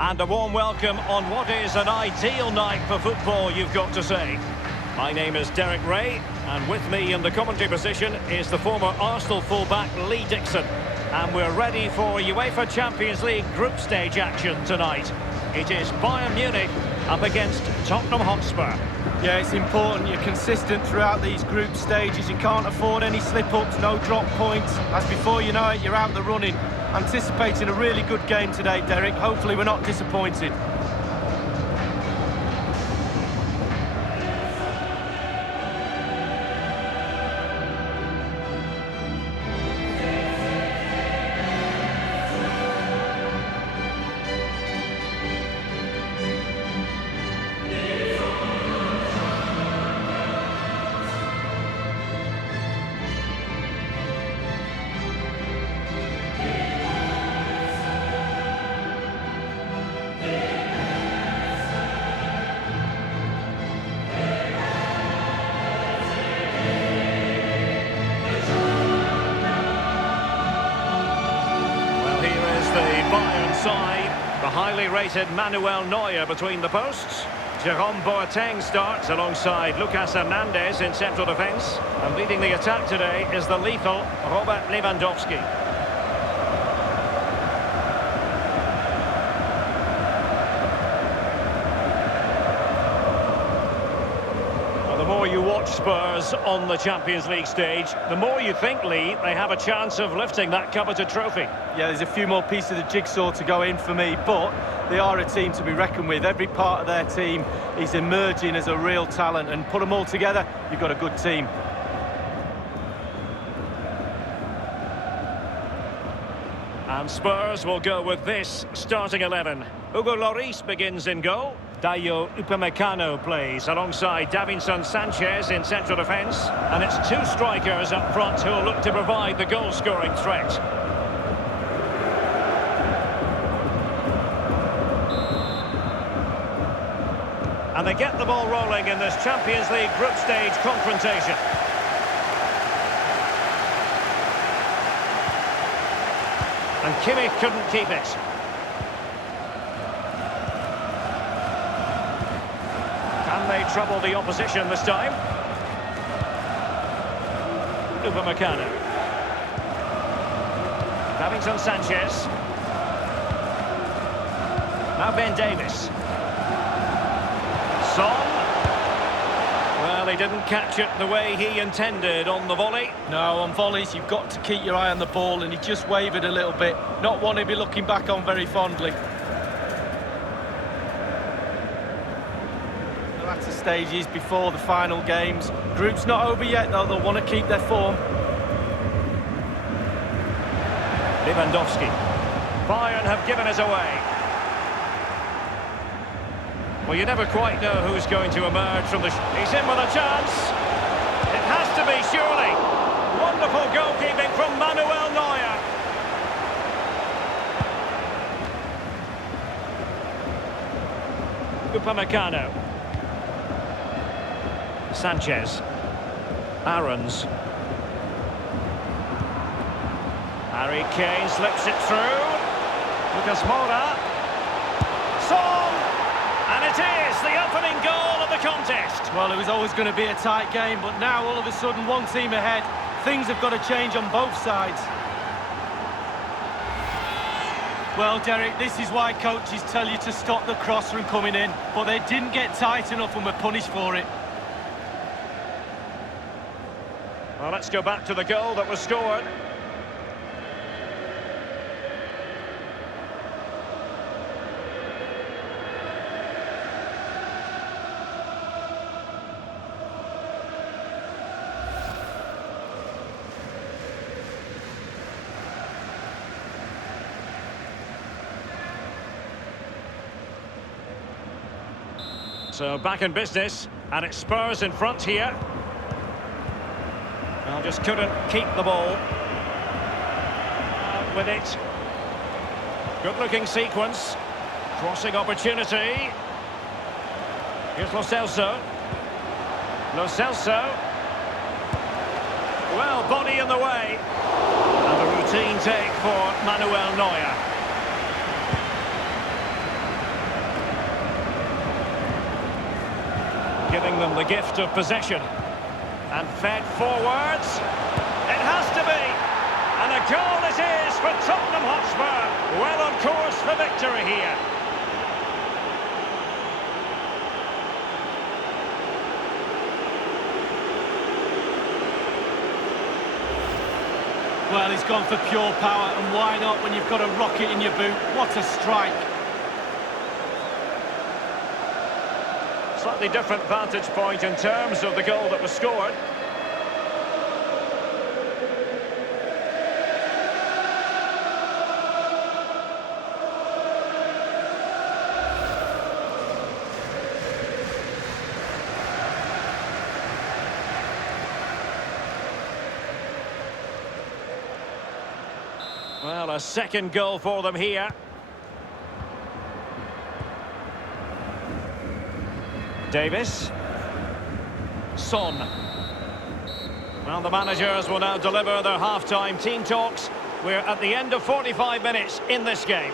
And a warm welcome on what is an ideal night for football, you've got to say. My name is Derek Ray, and with me in the commentary position is the former Arsenal fullback Lee Dixon. And we're ready for UEFA Champions League group stage action tonight. It is Bayern Munich up against Tottenham Hotspur. Yeah, it's important you're consistent throughout these group stages. You can't afford any slip-ups, no drop points. As before you know it, you're out the running. Anticipating a really good game today, Derek. Hopefully we're not disappointed. Side, the highly rated Manuel Neuer between the posts. Jerome Boateng starts alongside Lucas Hernandez in central defence. And leading the attack today is the lethal Robert Lewandowski. The more you watch Spurs on the Champions League stage, the more you think, Lee, they have a chance of lifting that coveted trophy. Yeah, there's a few more pieces of the jigsaw to go in for me, but they are a team to be reckoned with. Every part of their team is emerging as a real talent, and put them all together, you've got a good team. And Spurs will go with this starting 11. Hugo Lloris begins in goal. Dayo Upamecano plays alongside Davinson Sanchez in central defence. And it's two strikers up front who will look to provide the goal-scoring threat. And they get the ball rolling in this Champions League group stage confrontation. And Kimmich couldn't keep it. Can they trouble the opposition this time? Upamecano. Davinson Sanchez. Now Ben Davies. Son. Well, he didn't catch it the way he intended on the volley. No, on volleys, you've got to keep your eye on the ball, and he just wavered a little bit. Not one he'll be looking back on very fondly. The latter stages before the final games. Group's not over yet, though. They'll want to keep their form. Lewandowski. Bayern have given us away. Well, you never quite know who's going to emerge from the... He's in with a chance. It has to be, surely. Wonderful goalkeeping from Manuel Neuer. Upamecano. Sanchez. Aarons. Harry Kane slips it through. Lucas Moura. Son! And it is the opening goal of the contest. Well, it was always going to be a tight game, but now all of a sudden one team ahead. Things have got to change on both sides. Well, Derek, this is why coaches tell you to stop the cross from coming in, but they didn't get tight enough and were punished for it. Well, let's go back to the goal that was scored. So back in business, and it's Spurs in front here. Well, just couldn't keep the ball. Out with it. Good-looking sequence. Crossing opportunity. Here's Lo Celso. Lo Celso. Well, body in the way. And a routine take for Manuel Neuer. giving them the gift of possession. And fed forwards. It has to be. And a goal it is for Tottenham Hotspur. Well on course for victory here. Well, he's gone for pure power, and why not when you've got a rocket in your boot? What a strike. Slightly different vantage point in terms of the goal that was scored. Well, a second goal for them here. Davis. Son. Well, the managers will now deliver their half-time team talks. We're at the end of 45 minutes in this game.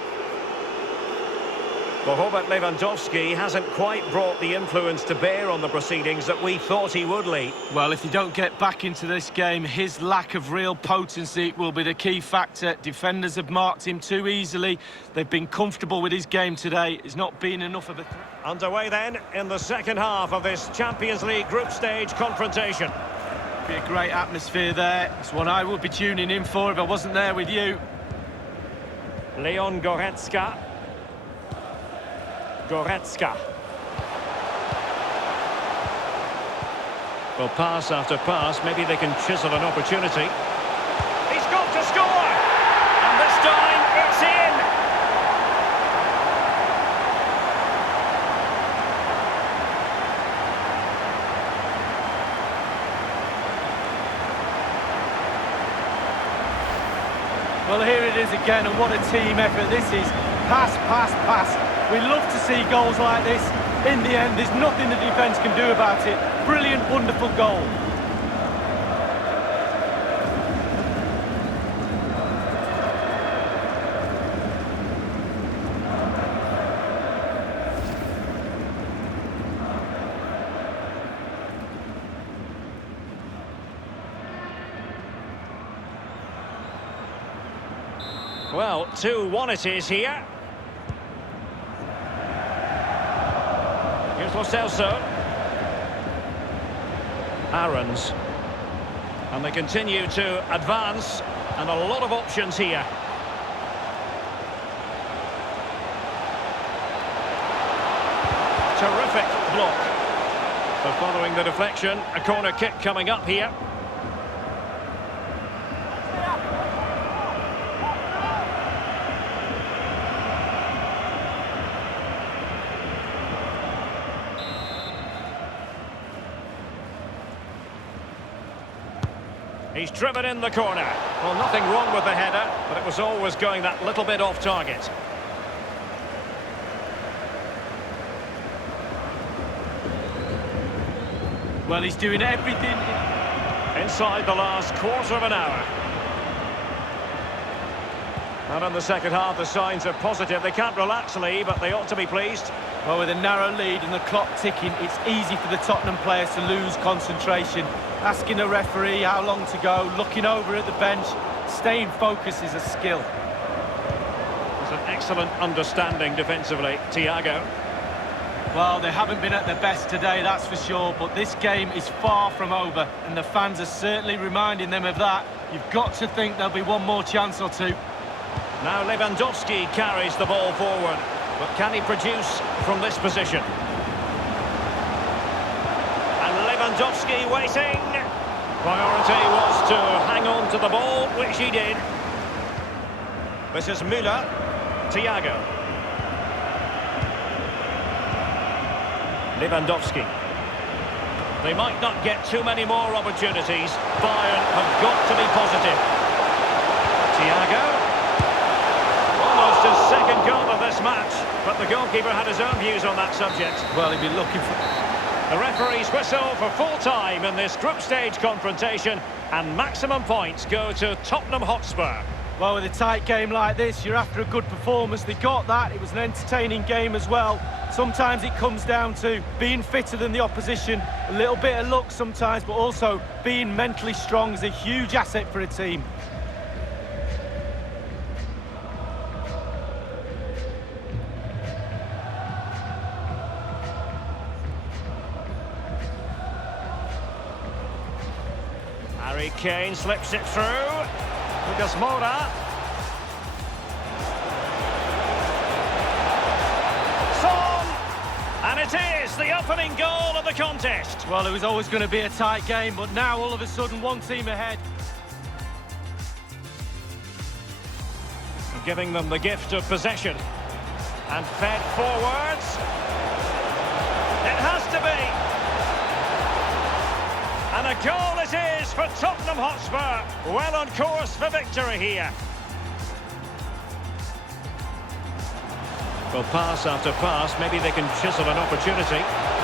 Well, Robert Lewandowski hasn't quite brought the influence to bear on the proceedings that we thought he would, Lee. Well, if you don't get back into this game, his lack of real potency will be the key factor. Defenders have marked him too easily. They've been comfortable with his game today. It's not been enough of a threat. Underway then in the second half of this Champions League group stage confrontation. Be a great atmosphere there. It's one I would be tuning in for if I wasn't there with you. Leon Goretzka. Goretzka. Well, pass after pass, maybe they can chisel an opportunity. He's got to score! And this time, it's in! Well, here it is again, and what a team effort this is. Pass, pass, pass. We love to see goals like this. In the end, there's nothing the defence can do about it. Brilliant, wonderful goal. Well, 2-1 it is here. Here's Lo Celso. Aarons. And they continue to advance, and a lot of options here. Terrific block. So following the deflection, a corner kick coming up here. He's driven in the corner. Well, nothing wrong with the header, but it was always going that little bit off target. Well, he's doing everything. Inside the last quarter of an hour. And in the second half, the signs are positive. They can't relax, Lee, but they ought to be pleased. Well, with a narrow lead and the clock ticking, it's easy for the Tottenham players to lose concentration. Asking a referee how long to go, looking over at the bench, staying focused is a skill. There's an excellent understanding defensively. Thiago. Well, they haven't been at their best today, that's for sure, but this game is far from over, and the fans are certainly reminding them of that. You've got to think there'll be one more chance or two. Now Lewandowski carries the ball forward, but can he produce from this position? And Lewandowski waiting. Priority was to hang on to the ball, which he did. This is Müller. Thiago. Lewandowski. They might not get too many more opportunities. Bayern have got to be positive. Thiago. Almost his second goal of this match, but the goalkeeper had his own views on that subject. Well, he'd be looking for... The referee's whistle for full time in this group stage confrontation, and maximum points go to Tottenham Hotspur. Well, with a tight game like this, you're after a good performance. They got that. It was an entertaining game as well. Sometimes it comes down to being fitter than the opposition, a little bit of luck sometimes, but also being mentally strong is a huge asset for a team. Harry Kane slips it through. Lucas Moura. Son! And it is the opening goal of the contest. Well, it was always going to be a tight game, but now all of a sudden one team ahead. Giving them the gift of possession. And fed forwards. It has to be. And a goal it is for Tottenham Hotspur. Well on course for victory here. Well, pass after pass, maybe they can chisel an opportunity.